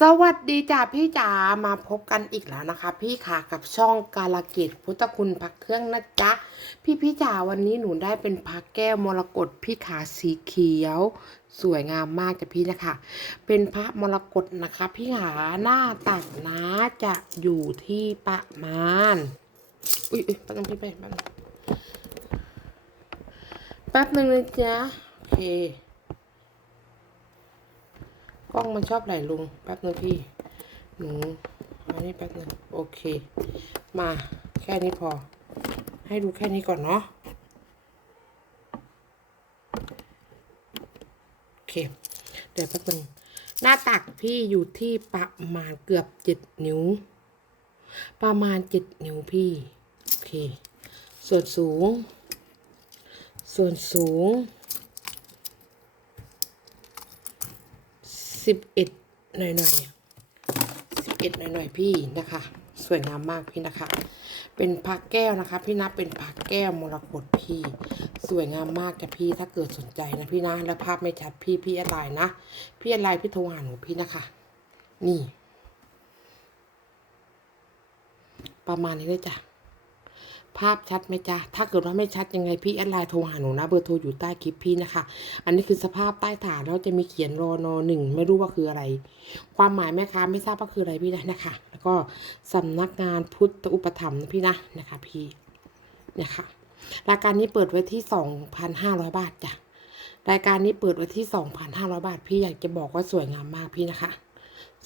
สวัสดีจ้าพี่จ๋ามาพบกันอีกแล้วนะคะ พี่ค่ะกับช่องกาลเกตพุทธคุณพักเครื่องนะจ๊ะพี่พี่จ๋าวันนี้หนูได้เป็นพักแก้วมรกตพี่ขาสีเขียว สวยงามมากจ้ะพี่นะคะ เป็นพระมรกตนะคะ พี่ขาหน้าตักนะจะอยู่ที่ประมาณอุ้ยอุ้ยแป๊บนึงพี่ไปแป๊บนึงแป๊บนึงนะจ๊ะโอเค ล้องมันชอบไหลลงแป๊บนึงพี่หนูอันนี้แป๊บนึงโอเค มาแค่นี้พอ ให้ดูแค่นี้ก่อนเนาะโอเคเดี๋ยวแป๊บนึงหน้าตักพี่อยู่ที่ประมาณเกือบเจ็ดนิ้ว ประมาณเจ็ดนิ้วพี่ โอเค ส่วนสูง ส่วนสูง สิบเอ็ดหน่อยหน่อยสิบเอ็ดหน่อยหน่อยๆพี่นะคะ สวยงามมากพี่นะคะ เป็นพระแก้วนะคะ พี่นับเป็นพระแก้วมรกตพี่ สวยงามมากจ้ะพี่ถ้าเกิดสนใจนะพี่นะ แล้วภาพไม่ชัดพี่พี่อะไรนะ พี่อะไรพี่โทรหาหนูพี่นะคะ นี่ ประมาณนี้เลยจ้ะ ภาพชัดไหมจ๊ะ ถ้าเกิดว่าไม่ชัดยังไงพี่แอดไลน์โทรหาหนูนะเบอร์โทรอยู่ใต้คลิปพี่นะคะ อันนี้คือสภาพใต้ฐานแล้วจะมีเขียนรอนอหนึ่งไม่รู้ว่าคืออะไร ความหมายแม่ค้าไม่ทราบว่าคืออะไรพี่นะนะคะ แล้วก็สำนักงานพุทธอุปถัมภ์นะพี่นะนะคะพี่นะคะรายการนี้เปิดไว้ที่สองพันห้าร้อยบาทจ้ะรายการนี้เปิดไว้ที่สองพันห้าร้อยบาท พี่อยากจะบอกว่าสวยงามมากพี่นะคะ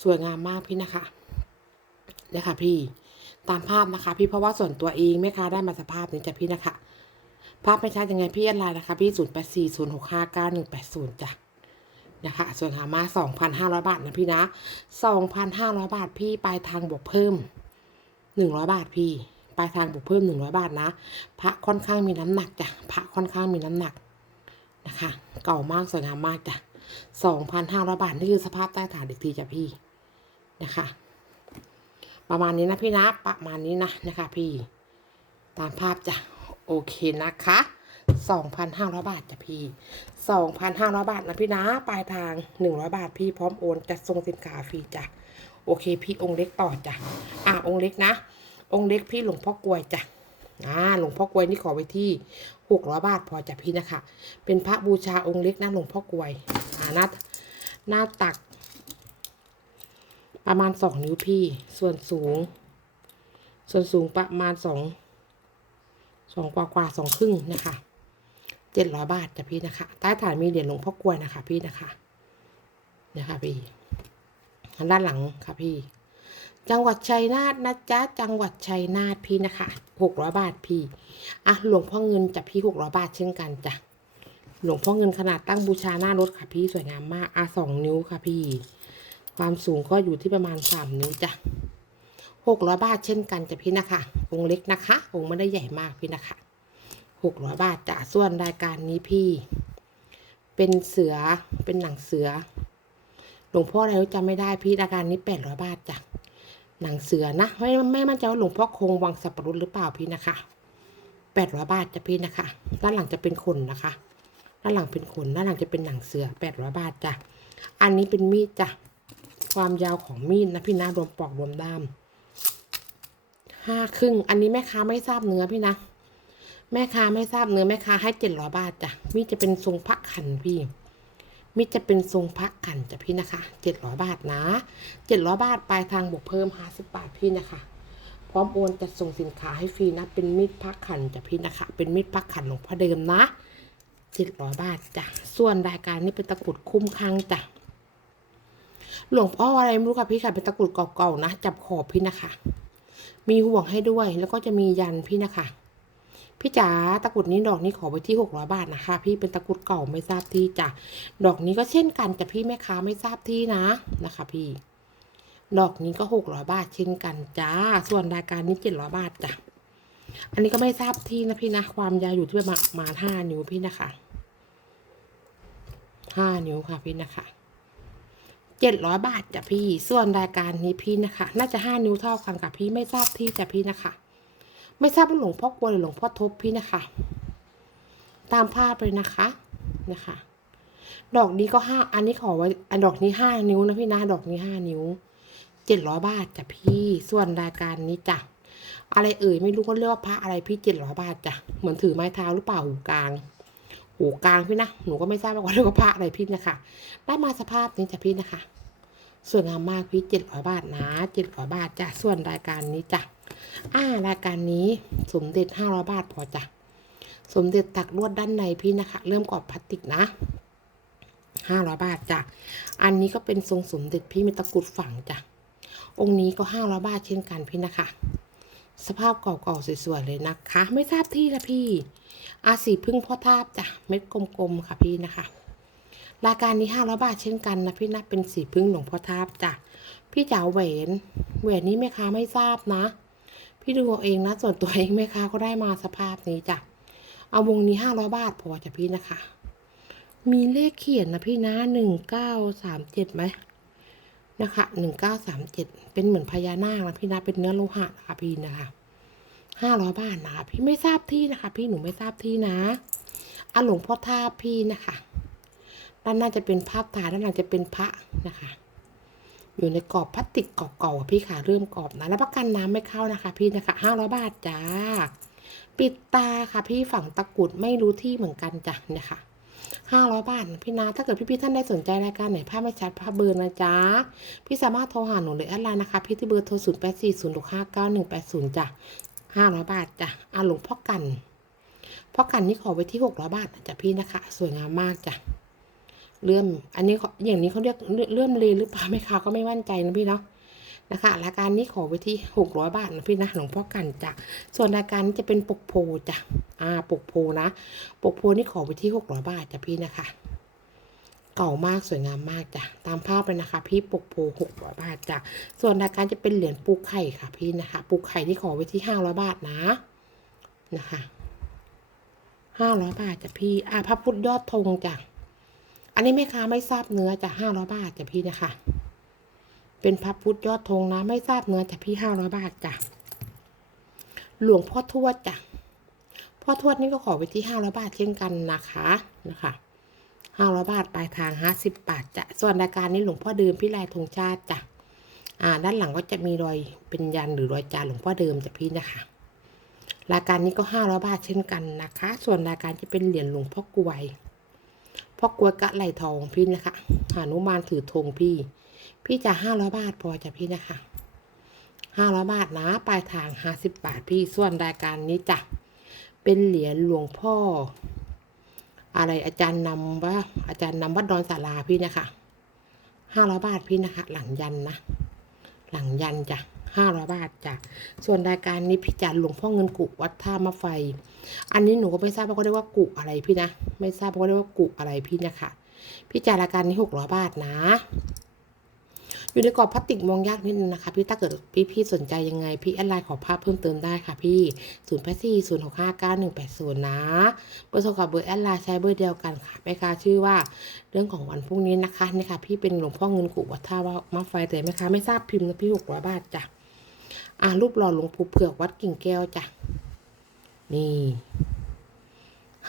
สวยงามมากพี่นะคะนะคะพี่ ตามภาพนะคะ พี่เพราะว่าส่วนตัวเองแม่ค้าได้มาสภาพนี้จ้ะพี่นะคะ ภาพไม่ชัดยังไงพี่แอดไลน์นะคะพี่ศูนย์แปดสี่ศูนย์หกห้าเก้าหนึ่งแปดศูนย์จ้ะนะคะส่วนหามาสองพันห้าร้อยบาทนะพี่นะสองพันห้าร้อยบาทพี่ปลายทางบวกเพิ่มหนึ่งร้อยบาทพี่ปลายทางบวกเพิ่มหนึ่งร้อยบาทนะพระค่อนข้างมีน้ำหนักจ้ะพระค่อนข้างมีน้ำหนักนะคะ เก่ามากสวยงามมากจ้ะสองพันห้าร้อยบาทนี่คือสภาพใต้ฐานอีกทีจ้ะพี่นะคะ ประมาณนี้นะพี่นะประมาณนี้นะนะคะ พี่ตามภาพจ้ะโอเคนะคะสองพันห้าร้อยบาทจ้ะพี่สองพันห้าร้อยบาทนะพี่นะปลายทางหนึ่งร้อยบาทพี่พร้อมโอนจะส่งสินค้าฟรีจ้ะโอเค พี่องค์เล็กต่อจ้ะอะองค์เล็กนะ องค์เล็กพี่หลวงพ่อกลวยจ้ะอ่าหลวงพ่อกลวยนี่ขอไว้ที่หกร้อยบาทพอจ้ะพี่นะคะ เป็นพระบูชาองค์เล็กนะหลวงพ่อกลวยอ่าหน้าหน้าตัก ประมาณสองนิ้วพี่ ส่วนสูง ส่วนสูงประมาณสองสองกว่ากว่าสองครึ่งนะคะเจ็ดร้อยบาทจ้ะพี่นะคะ ใต้ฐานมีเหรียญหลวงพ่อกลวยนะคะ พี่นะคะนะคะพี่ด้านหลังค่ะพี่ จังหวัดชัยนาทนะจ๊ะจังหวัดชัยนาทพี่นะคะหกร้อยบาทพี่อะหลวงพ่อเงินจ้ะพี่หกร้อยบาทเช่นกันจ้ะหลวงพ่อเงินขนาดตั้งบูชาหน้ารถค่ะพี่สวยงามมากอะสองนิ้วค่ะพี่ ความสูงก็อยู่ที่ประมาณสามนิ้วจ้ะหกร้อยบาทเช่นกันจ้ะพี่นะคะองเล็กนะคะองไม่ได้ใหญ่มากพี่นะคะหกร้อยบาทจ้ะส่วนรายการนี้พี่ เป็นเสือเป็นหนังเสือ หลวงพ่ออะไรจำไม่ได้พี่รายการนี้แปดร้อยบาทจ้ะหนังเสือนะไม่ไม่มั่นใจว่าหลวงพ่อคงวังสับปะรดหรือเปล่าพี่นะคะแปดร้อยบาทจ้ะพี่นะคะด้านหลังจะเป็นขนนะคะ ด้านหลังเป็นขนด้านหลังจะเป็นหนังเสือแปดร้อยบาทจ้ะอันนี้เป็นมีดจ้ะ ความยาวของมีดนะพี่นะรวมปอกรวมด้ามห้าครึ่ง อันนี้แม่ค้าไม่ทราบเนื้อพี่นะ แม่ค้าไม่ทราบเนื้อแม่ค้าให้เจ็ดร้อยบาทจ้ะ มีดจะเป็นทรงพระขันพี่ มีดจะเป็นทรงพระขันจ้ะพี่นะคะเจ็ดร้อยบาทนะเจ็ดร้อยบาทปลายทางบวกเพิ่มห้าสิบบาทพี่นะคะพร้อมโอนจะส่งสินค้าให้ฟรีนะ เป็นมีดพระขันจ้ะพี่นะคะ เป็นมีดพระขันหลวงพ่อเดิมนะเจ็ดร้อยบาทจ้ะ ส่วนรายการนี้เป็นตะกรุดคุ้มครั้งจ้ะ หลวงพ่ออะไรไม่รู้ค่ะพี่ค่ะเป็นตะกรุดเก่าๆนะจับขอบพี่นะคะ มีห่วงให้ด้วยแล้วก็จะมียันพี่นะคะพี่จ๋าตะกรุดนี้ดอกนี้ขอไว้ที่หกร้อยบาทนะคะ พี่เป็นตะกรุดเก่าไม่ทราบที่จ้ะดอกนี้ก็เช่นกันแต่พี่แม่ค้าไม่ทราบที่นะนะคะ พี่ ดอกนี้ก็หกร้อยบาทเช่นกันจ้าส่วนรายการนี้เจ็ดร้อยบาทจ้ะอันนี้ก็ไม่ทราบที่นะพี่นะความยาวอยู่ที่ประมาณห้านิ้วพี่นะคะห้านิ้วค่ะพี่นะคะ เจ็ดร้อยบาทจ้ะพี่ ส่วนรายการนี้พี่นะคะ น่าจะห้านิ้วเท่ากันกับพี่ไม่ทราบที่จ้ะพี่นะคะ ไม่ทราบว่าหลวงพ่อกลัวหรือหลวงพ่อทบพี่นะคะ ตามภาพเลยนะคะนะคะ ดอกนี้ก็ห้าอันนี้ขอไว้อันดอกนี้ห้านิ้วนะพี่นะดอกนี้ห้านิ้วเจ็ดร้อยบาทจ้ะพี่ส่วนรายการนี้จ้ะอะไรเอ่ยไม่รู้ก็เรียกว่าพระอะไรพี่เจ็ดร้อยบาทจ้ะเหมือนถือไม้เท้าหรือเปล่าหูกลาง หูกลางพี่นะ หนูก็ไม่ทราบว่าเรียกว่าพระอะไรพี่นะคะได้มาสภาพนี้จ้ะพี่นะคะสวยงามมากพี่เจ็ดร้อยบาทนะเจ็ดร้อยบาทจ้ะส่วนรายการนี้จ้ะอ่ารายการนี้สมเด็จห้าร้อยบาทพอจ้ะสมเด็จตักลวดด้านในพี่นะคะ เริ่มกรอบพลาสติกนะห้าร้อยบาทจ้ะอันนี้ก็เป็นทรงสมเด็จพี่มีตะกุดฝังจ้ะองค์นี้ก็ห้าร้อยบาทเช่นกันพี่นะคะ สภาพเก่าๆสวยๆเลยนะคะ ไม่ทราบที่ละพี่ อาสีพึ่งพ่อทาบจ้ะเม็ดกลมๆค่ะพี่นะคะ รายการนี้ห้าร้อยบาทเช่นกันนะพี่นะเป็นสีพึ่งหลวงพ่อทาบจ้ะพี่จ๋าแหวนแหวนนี้แม่ค้าไม่ทราบนะ พี่ดูเอาเองนะ ส่วนตัวเองแม่ค้าก็ได้มาสภาพนี้จ้ะเอาวงนี้ห้าร้อยบาทพอจ้ะพี่นะคะ มีเลขเขียนนะพี่นะหนึ่งเก้าสามเจ็ดไหม นะคะหนึ่งเก้าสามเจ็ดเป็นเหมือนพญานาคนะพี่นะเป็นเนื้อโลหะนะคะพี่นะคะห้าร้อยบาทนะคะพี่ไม่ทราบที่นะคะ พี่หนูไม่ทราบที่นะอาหลวงพ่อท่าพี่นะคะด้านหน้าจะเป็นภาพถ่ายด้านหลังจะเป็นพระนะคะ อยู่ในกรอบพลาสติกเก่าๆพี่ค่ะเริ่มกรอบนะแล้วประกันน้ำไม่เข้านะคะ พี่นะคะห้าร้อยบาทจ้าปิดตาค่ะพี่ฝั่งตะกุดไม่รู้ที่เหมือนกันจ้ะนะคะ ห้าร้อยบาทพี่นาถ้าเกิดพี่ๆท่านได้สนใจรายการไหนภาพไม่ชัดภาพเบอร์นะจ๊ะ พี่สามารถโทรหาหนูเลยแอดไลน์นะคะ พี่ที่เบอร์โทรศูนย์แปดสี่ศูนย์หกห้าเก้าหนึ่งแปดศูนย์จ้ะห้าร้อยบาทจ้ะอาหลวงพ่อกันพ่อกันนี่ขอไว้ที่หกร้อยบาทนะจ๊ะพี่นะคะ สวยงามมากจ้ะเลื่อม อันนี้อย่างนี้เขาเรียกเลื่อเรือมเลหรือเปล่าไม่ค้าก็ไม่มั่นใจนะพี่เนาะ นะคะรายการนี้ขอไว้ที่หกร้อยบาทนะพี่นะหลวงพ่อกันจ้ะส่วนรายการนี้จะเป็นปกโพจ้ะอ่าปกโพนะ ปกโพนี่ขอไว้ที่หกร้อยบาทจ้ะพี่นะคะเก่ามากสวยงามมากจ้ะตามภาพเลยนะคะ พี่ปกโพหกร้อยบาทจ้ะส่วนรายการจะเป็นเหรียญปูไข่ค่ะ พี่นะคะ ปูไข่ที่ขอไว้ที่ห้าร้อยบาทนะนะคะห้าร้อยบาทจ้ะพี่อ่าพระพุทธยอดธงจ้ะอันนี้แม่ค้าไม่ทราบเนื้อจะห้าร้อยบาทจ้ะพี่นะคะ เป็นพระพุทธยอดธงนะไม่ทราบเนื้อจ้ะพี่ห้าร้อยบาทจ้ะหลวงพ่อทวดจ้ะพ่อทวดนี่ก็ขอไปที่ห้าร้อยบาทเช่นกันนะคะนะคะห้าร้อยบาทปลายทางห้าสิบบาทจ้ะส่วนรายการนี้หลวงพ่อเดิมพี่ลายธงชาติจ้ะอ่า ด้านหลังก็จะมีรอยเป็นยันหรือรอยจานหลวงพ่อเดิมจ้ะพี่นะคะ รายการนี้ก็ห้าร้อยบาทเช่นกันนะคะ ส่วนรายการจะเป็นเหรียญหลวงพ่อกลวยพ่อกลวยกะไหลทองพี่นะคะหานุมานถือธงพี่ พี่จะห้าร้อยบาทพอจะพี่นะคะห้าร้อยบาทนะปลายทางห้าสิบบาทพี่ส่วนรายการนี้จ้ะเป็นเหรียญหลวงพ่อ อะไรอาจารย์นำว่าอาจารย์นำวัดดอนสาราพี่นะคะห้าร้อยบาทพี่นะคะ หลังยันนะ หลังยันจ้ะห้าร้อยบาทจ้ะ ส่วนรายการนี้พี่จัดหลวงพ่อเงินกุวัดท่ามะไฟ อันนี้หนูก็ไม่ทราบว่าเขาเรียกว่ากุอะไรพี่นะ ไม่ทราบว่าเขาเรียกว่ากุอะไรพี่นะคะ พี่จ่ายรายการนี้หกร้อยบาทนะ อยู่ในกรอบพลาสติกมองยากนิดนึงนะคะพี่ถ้าเกิดพี่พี่สนใจยังไง พี่แอดไลน์ขอภาพเพิ่มเติมได้ค่ะพี่ศูนย์แปดสี่ศูนย์หกห้าเก้าหนึ่งแปดศูนย์นะเบอร์โทรกับเบอร์แอดไลน์ใช้เบอร์เดียวกันค่ะแม่ค้าชื่อว่าเรื่องของวันพรุ่งนี้นะคะนี่ค่ะ พี่เป็นหลวงพ่อเงินกุวัดท่าว่ามาไฟแต่แม่ค้าไม่ทราบพิมพ์นะพี่หกร้อยบาทจ้ะอ่ารูปหล่อหลวงปู่เผือกวัดกิ่งแก้วจ้ะนี่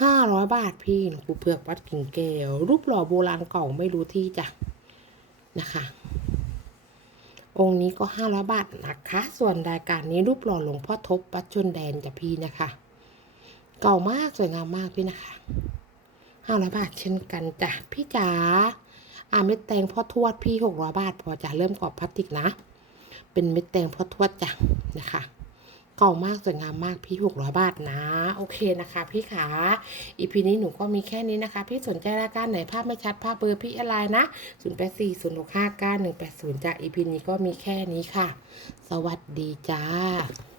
ห้าร้อยบาทพี่หลวงปู่เผือกวัดกิ่งแก้วรูปหล่อโบราณเก่าไม่รู้ที่จ้ะนะคะ องค์นี้ก็ห้าร้อยบาทนะคะ ส่วนรายการนี้รูปหล่อหลวงพ่อทบวัดชนแดนจะพี่นะคะ เก่ามากสวยงามมากพี่นะคะห้าร้อยบาทเช่นกันจ้ะพี่จ๋าอ่าเม็ดแตงพ่อทวดพี่หกร้อยบาทพอจะเริ่มกรอบพลาสติกนะ เป็นเม็ดแตงพ่อทวดจ้ะนะคะ เก่ามากสวยงามมากพี่หกร้อยบาทนะ โอเคนะคะ พี่ขาอีพีนี้หนูก็มีแค่นี้นะคะ พี่สนใจรายการไหนภาพไม่ชัดภาพเบอร์พี่อะไรนะศูนย์แปดสี่ศูนย์หกห้าเก้าหนึ่งแปดศูนย์จ้ะอีพีนี้ก็มีแค่นี้ค่ะ สวัสดีจ้า